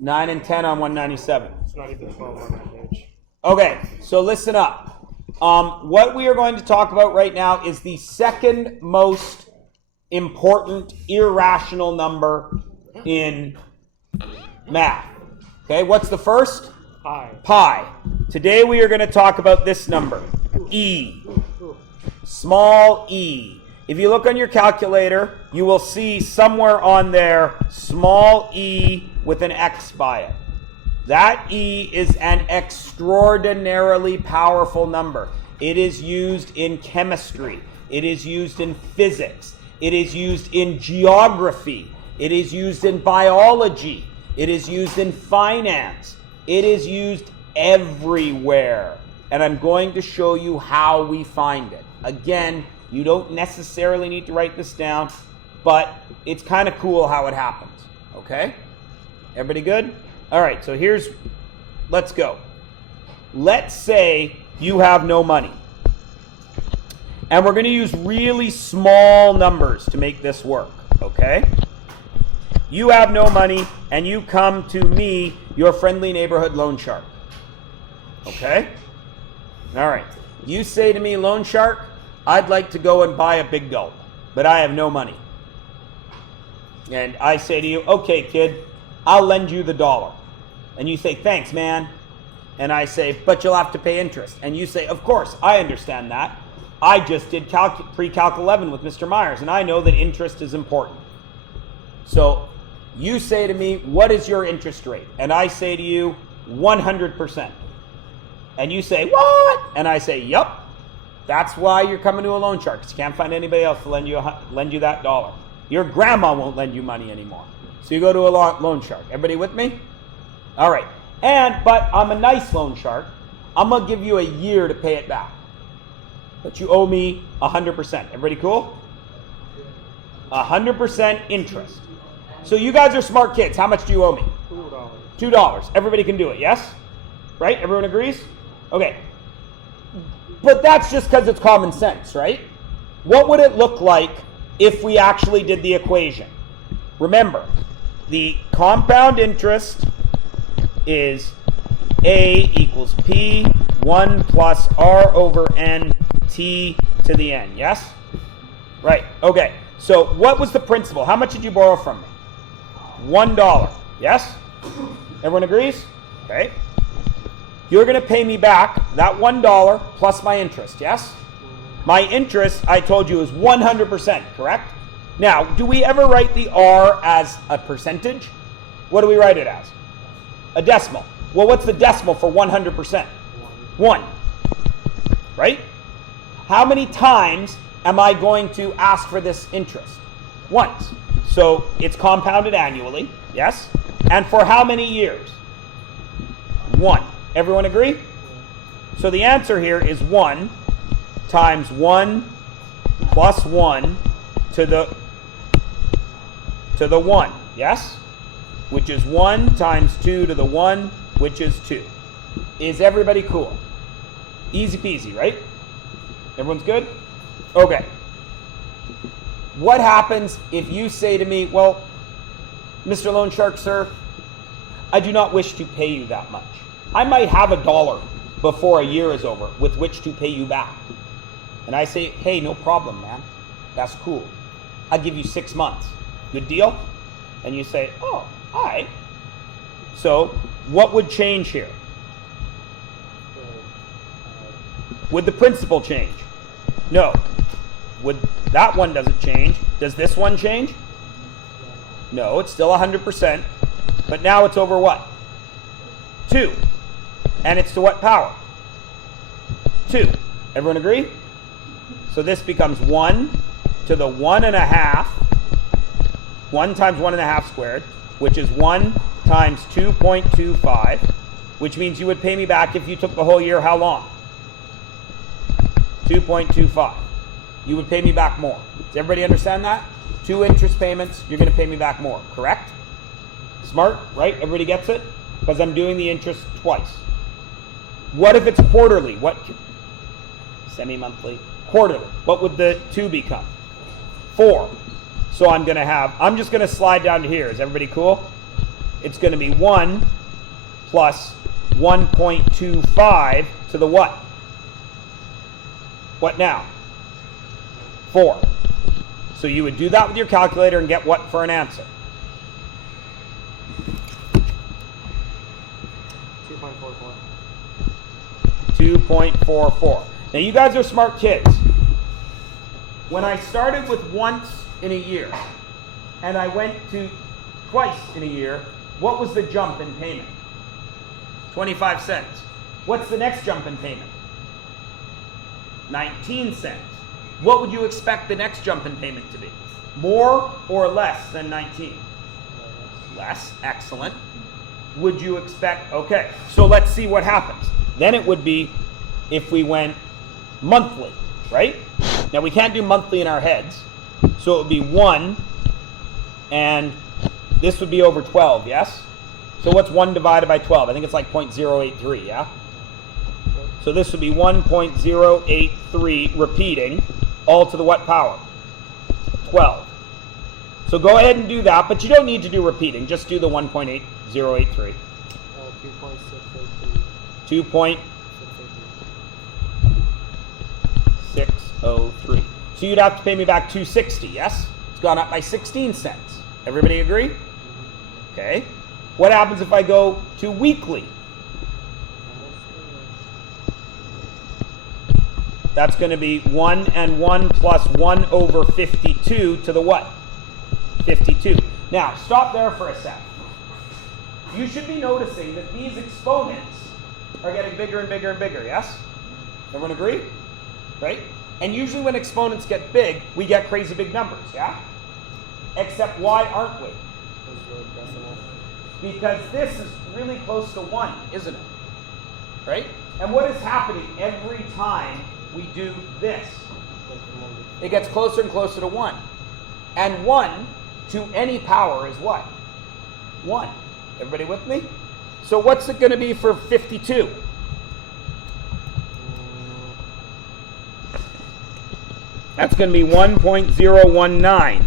9 and 10 on 197. It's not even 12 on that page. Okay, so listen up. What we are going to talk about right now is the second most important irrational number in math. Okay, what's the first? Pi. Today we are going to talk about this number, e. Small e. If you look on your calculator, you will see somewhere on there small e with an x by it. That e is an extraordinarily powerful number. It is used in chemistry. It is used in physics. It is used in geography. It is used in biology. It is used in finance. It is used everywhere. And I'm going to show you how we find it. Again, you don't necessarily need to write this down, but it's kind of cool how it happens. Okay? Everybody good? All right, so let's go. Let's say you have no money. And we're going to use really small numbers to make this work, okay? You have no money, and you come to me, your friendly neighborhood loan shark. Okay? All right. You say to me, loan shark, I'd like to go and buy a Big Gulp, but I have no money. And I say to you, okay, kid, I'll lend you the $1. And you say, thanks, man. And I say, but you'll have to pay interest. And you say, of course, I understand that. I just did pre-calc 11 with Mr. Myers, and I know that interest is important. So you say to me, what is your interest rate? And I say to you, 100%. And you say, what? And I say, yup. That's why you're coming to a loan shark, because you can't find anybody else to lend you that $1. Your grandma won't lend you money anymore. So you go to a loan shark. Everybody with me? All right. But I'm a nice loan shark. I'm going to give you a year to pay it back. But you owe me 100%. Everybody cool? 100% interest. So you guys are smart kids. How much do you owe me? $2. Everybody can do it, yes? Right? Everyone agrees? Okay. But that's just because it's common sense, right? What would it look like if we actually did the equation? Remember, the compound interest is A equals P 1 plus R over N T to the N, yes? Right, okay. So what was the principal? How much did you borrow from me? $1, yes? Everyone agrees? Okay. You're going to pay me back that $1 plus my interest, yes? My interest, I told you, is 100%, correct? Now, do we ever write the R as a percentage? What do we write it as? A decimal. Well, what's the decimal for 100%? 1. Right? How many times am I going to ask for this interest? Once. So it's compounded annually, yes? And for how many years? 1. Everyone agree? So the answer here is 1 times 1 plus 1 to the 1, yes? Which is 1 times 2 to the 1, which is 2. Is everybody cool? Easy peasy, right? Everyone's good? Okay. What happens if you say to me, well, Mr. Loan Shark, sir, I do not wish to pay you that much. I might have $1 before a year is over with which to pay you back. And I say, hey, no problem, man. That's cool. I'll give you 6 months. Good deal? And you say, oh, all right. So what would change here? Would the principal change? No. That one doesn't change. Does this one change? No, it's still 100%. But now it's over what? 2. And it's to what power? 2. Everyone agree? So this becomes 1 to the 1.5. 1 times 1.5 squared, which is 1 times 2.25, which means you would pay me back if you took the whole year. How long? 2.25. You would pay me back more. Does everybody understand that? 2 interest payments, you're going to pay me back more, correct? Smart, right? Everybody gets it? Because I'm doing the interest twice. What if it's quarterly? What? Semi-monthly? Quarterly. What would the 2 become? 4. So I'm just going to slide down to here. Is everybody cool? it's going to be 1 plus 1.25 to the what? What now? 4. So you would do that with your calculator and get what for an answer? 2.44. 2.44. Now you guys are smart kids. When I started with once in a year and I went to twice in a year, what was the jump in payment? 25 cents. What's the next jump in payment? 19 cents. What would you expect the next jump in payment to be? More or less than 19? Less. Excellent. Would you expect, okay, so let's see what happens. Then it would be if we went monthly, right? Now we can't do monthly in our heads. So it would be 1, and this would be over 12, yes? So what's 1 divided by 12? I think it's like 0.083, yeah? So this would be 1.083 repeating, all to the what power? 12. So go ahead and do that, but you don't need to do repeating. Just do the 1.8083. 2.683. 2.603. So you'd have to pay me back 260, yes? It's gone up by 16 cents. Everybody agree? Okay. What happens if I go to weekly? That's going to be 1 and 1 plus 1 over 52 to the what? 52. Now, stop there for a sec. You should be noticing that these exponents are getting bigger and bigger and bigger, yes? Everyone agree? Right? And usually when exponents get big, we get crazy big numbers, yeah? Except why aren't we? Because this is really close to 1, isn't it? Right? And what is happening every time we do this? It gets closer and closer to 1. And 1 to any power is what? 1. Everybody with me? So what's it going to be for 52? That's going to be 1.019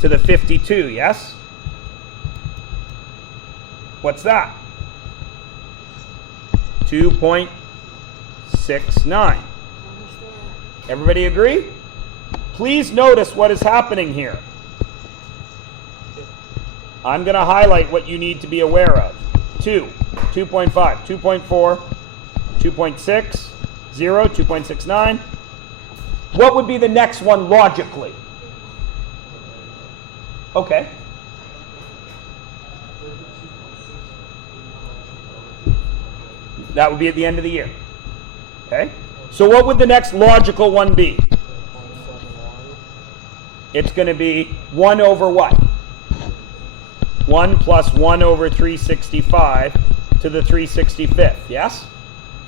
to the 52, yes? What's that? 2.69. Everybody agree? Please notice what is happening here. I'm going to highlight what you need to be aware of. 2, 2.5, 2.4, 2.6, 0, 2.69. What would be the next one logically? Okay. That would be at the end of the year. Okay? So what would the next logical one be? It's going to be 1 over what? 1 plus 1 over 365 to the 365th, yes?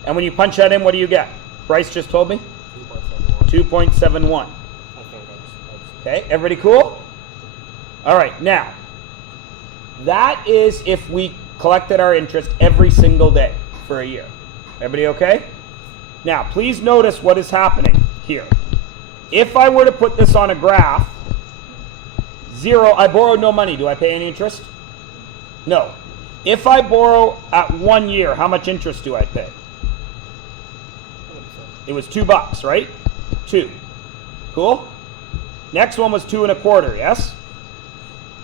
And when you punch that in, what do you get? Bryce just told me? 2.71. Okay, everybody cool? All right, now, that is if we collected our interest every single day for a year. Everybody okay? Now, please notice what is happening here. If I were to put this on a graph, 0, I borrowed no money. Do I pay any interest? No. If I borrow at 1 year, how much interest do I pay? It was $2, right? 2. Cool? Next one was 2 1/4, yes?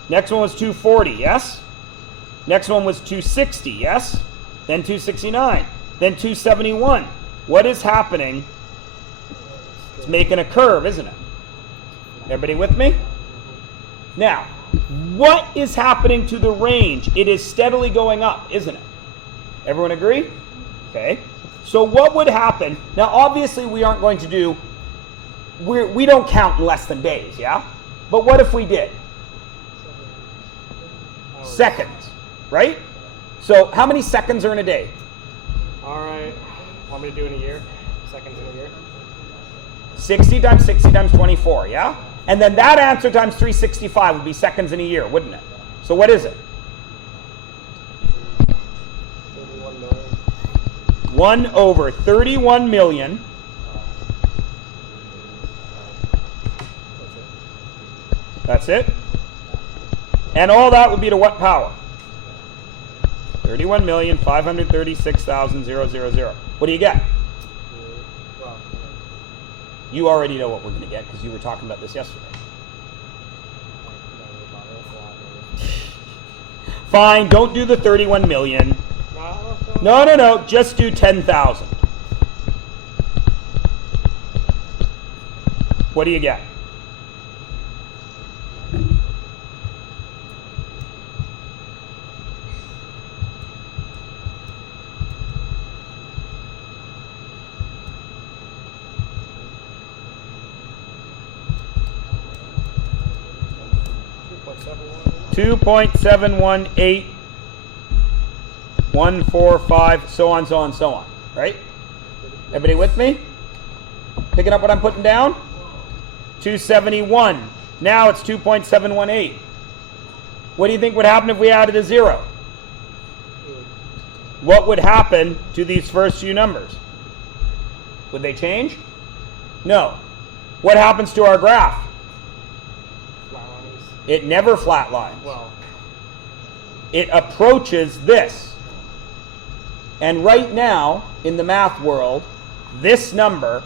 Next one was 240, yes? Next one was 260, yes? Then 269, then 271. What is happening? It's making a curve, isn't it? Everybody with me? Now, what is happening to the range? It is steadily going up, isn't it? Everyone agree? Okay. So what would happen? Now, obviously, we aren't going to do, we don't count in less than days, yeah? But what if we did? Seconds, right? So how many seconds are in a day? All right. Want me to do in a year? Seconds in a year? 60 times 60 times 24, yeah? And then that answer times 365 would be seconds in a year, wouldn't it? So what is it? 31 million. 1 over 31 million. That's it. And all that would be to what power? 31,536,000. What do you get? Well, You already know what we're going to get because you were talking about this yesterday. Fine, don't do the 31 million. No, just do 10,000. What do you get? $2.718, 145, so on, so on, so on. Right? Everybody with me? Picking up what I'm putting down? 271. Now it's 2.718. What do you think would happen if we added a zero? What would happen to these first few numbers? Would they change? No. What happens to our graph? It never flatlines. Well, It approaches this. And right now, in the math world, this number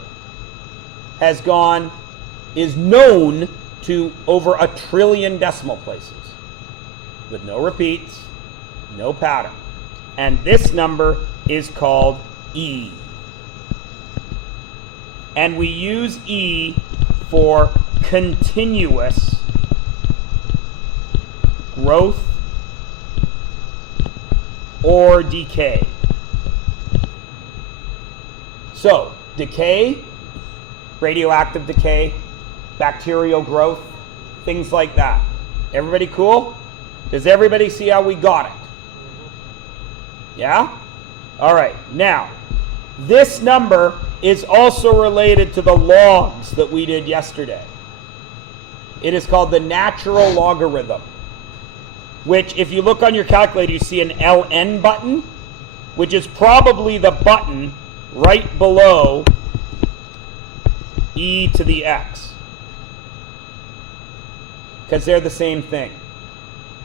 is known to over 1 trillion decimal places with no repeats, no pattern. And this number is called E. And we use E for continuous growth or decay. So, decay, radioactive decay, bacterial growth, things like that. Everybody cool? Does everybody see how we got it? Yeah? All right. Now, this number is also related to the logs that we did yesterday. It is called the natural logarithm, which if you look on your calculator, you see an LN button, which is probably the button right below e to the x, because they're the same thing.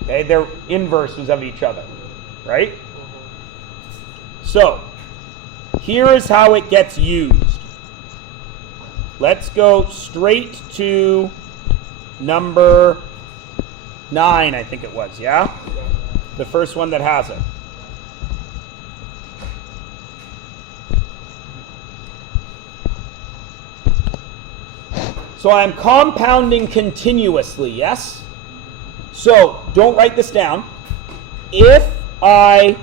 Okay, they're inverses of each other, right? So, here is how it gets used. Let's go straight to number 9, I think it was, yeah? The first one that has it. So I'm compounding continuously, yes? So don't write this down. If I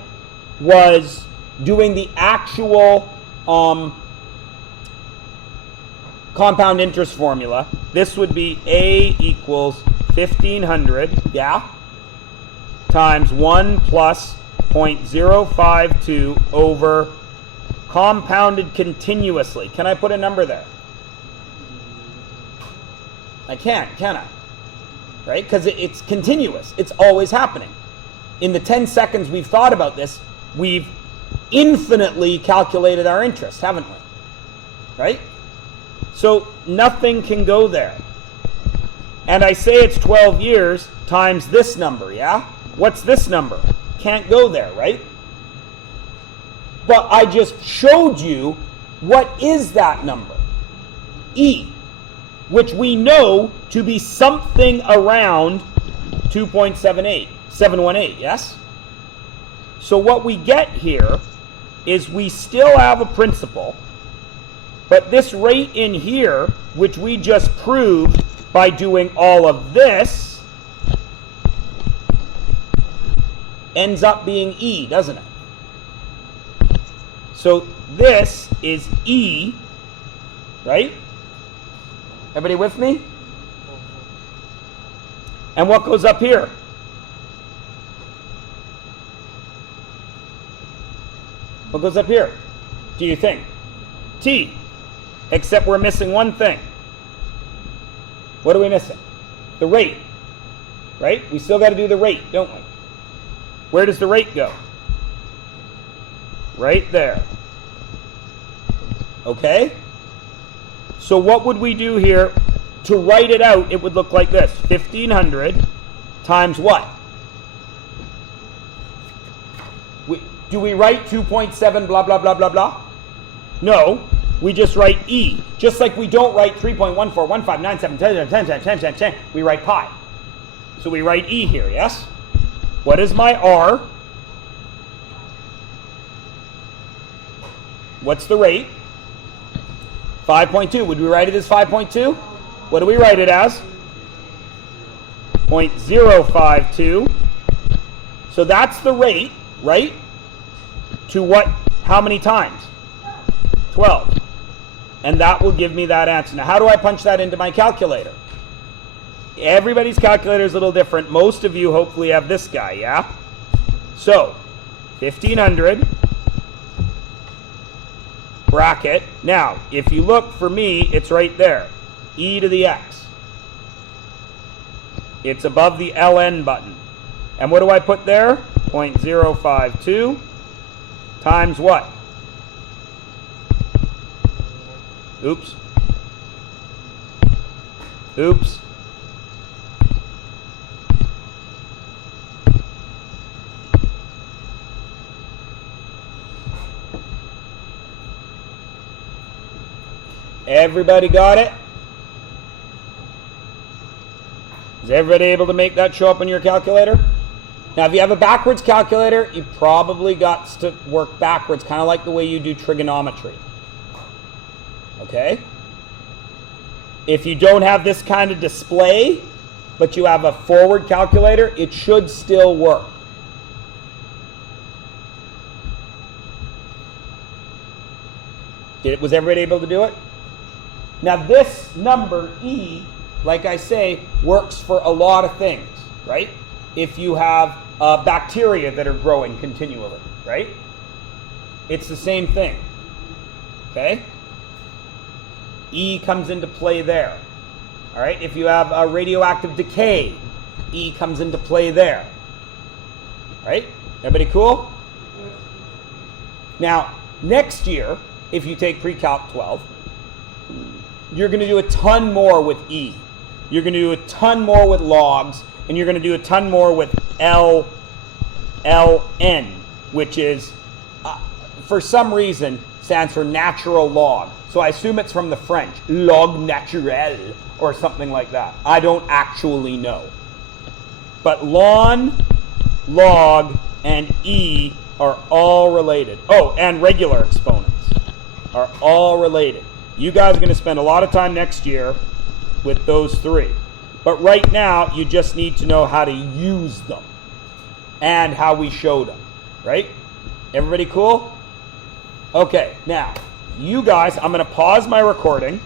was doing the actual compound interest formula, this would be A equals 1,500, yeah, times 1 plus 0.052 over compounded continuously. Can I put a number there? I can't, can I? Right? Because it's continuous. It's always happening. In the 10 seconds we've thought about this, we've infinitely calculated our interest, haven't we? Right? So nothing can go there. And I say it's 12 years times this number, yeah? What's this number? Can't go there, right? But I just showed you what is that number. E, which we know to be something around 2.718, yes? So what we get here is we still have a principal, but this rate in here, which we just proved by doing all of this, ends up being E, doesn't it? So this is E, right? Everybody with me? And what goes up here? What goes up here, do you think? T, except we're missing one thing. What are we missing? The rate, right? We still got to do the rate, don't we? Where does the rate go? Right there. Okay? So what would we do here? To write it out, it would look like this. 1,500 times what? Do we write 2.7 blah, blah, blah, blah, blah? No. We just write E. Just like we don't write 3.141597 10, 10, 10, 10, 10, 10. We write pi. So we write E here, yes? What is my R? What's the rate? 5.2. Would we write it as 5.2? What do we write it as? 0.052. So that's the rate, right? To what? How many times? 12. And that will give me that answer. Now, how do I punch that into my calculator? Everybody's calculator is a little different. Most of you hopefully have this guy, yeah? So, 1500 bracket. Now, if you look for me, it's right there. E to the x. It's above the ln button. And what do I put there? 0.052 times what? Oops. Oops. Everybody got it? Is everybody able to make that show up on your calculator? Now, if you have a backwards calculator, you probably got to work backwards, kind of like the way you do trigonometry. Okay? If you don't have this kind of display, but you have a forward calculator, it should still work. Was everybody able to do it? Now this number, E, like I say, works for a lot of things, right? If you have bacteria that are growing continually, right? It's the same thing, okay? E comes into play there, all right? If you have a radioactive decay, E comes into play there, right? Everybody cool? Now, next year, if you take Pre-Calc 12, you're going to do a ton more with E. You're going to do a ton more with logs, and you're going to do a ton more with LN, which is, for some reason, stands for natural log. So I assume it's from the French, log naturel, or something like that. I don't actually know. But ln, log, and E are all related. Oh, and regular exponents are all related. You guys are going to spend a lot of time next year with those three. But right now, you just need to know how to use them and how we show them, right? Everybody cool? Okay, now, you guys, I'm going to pause my recording.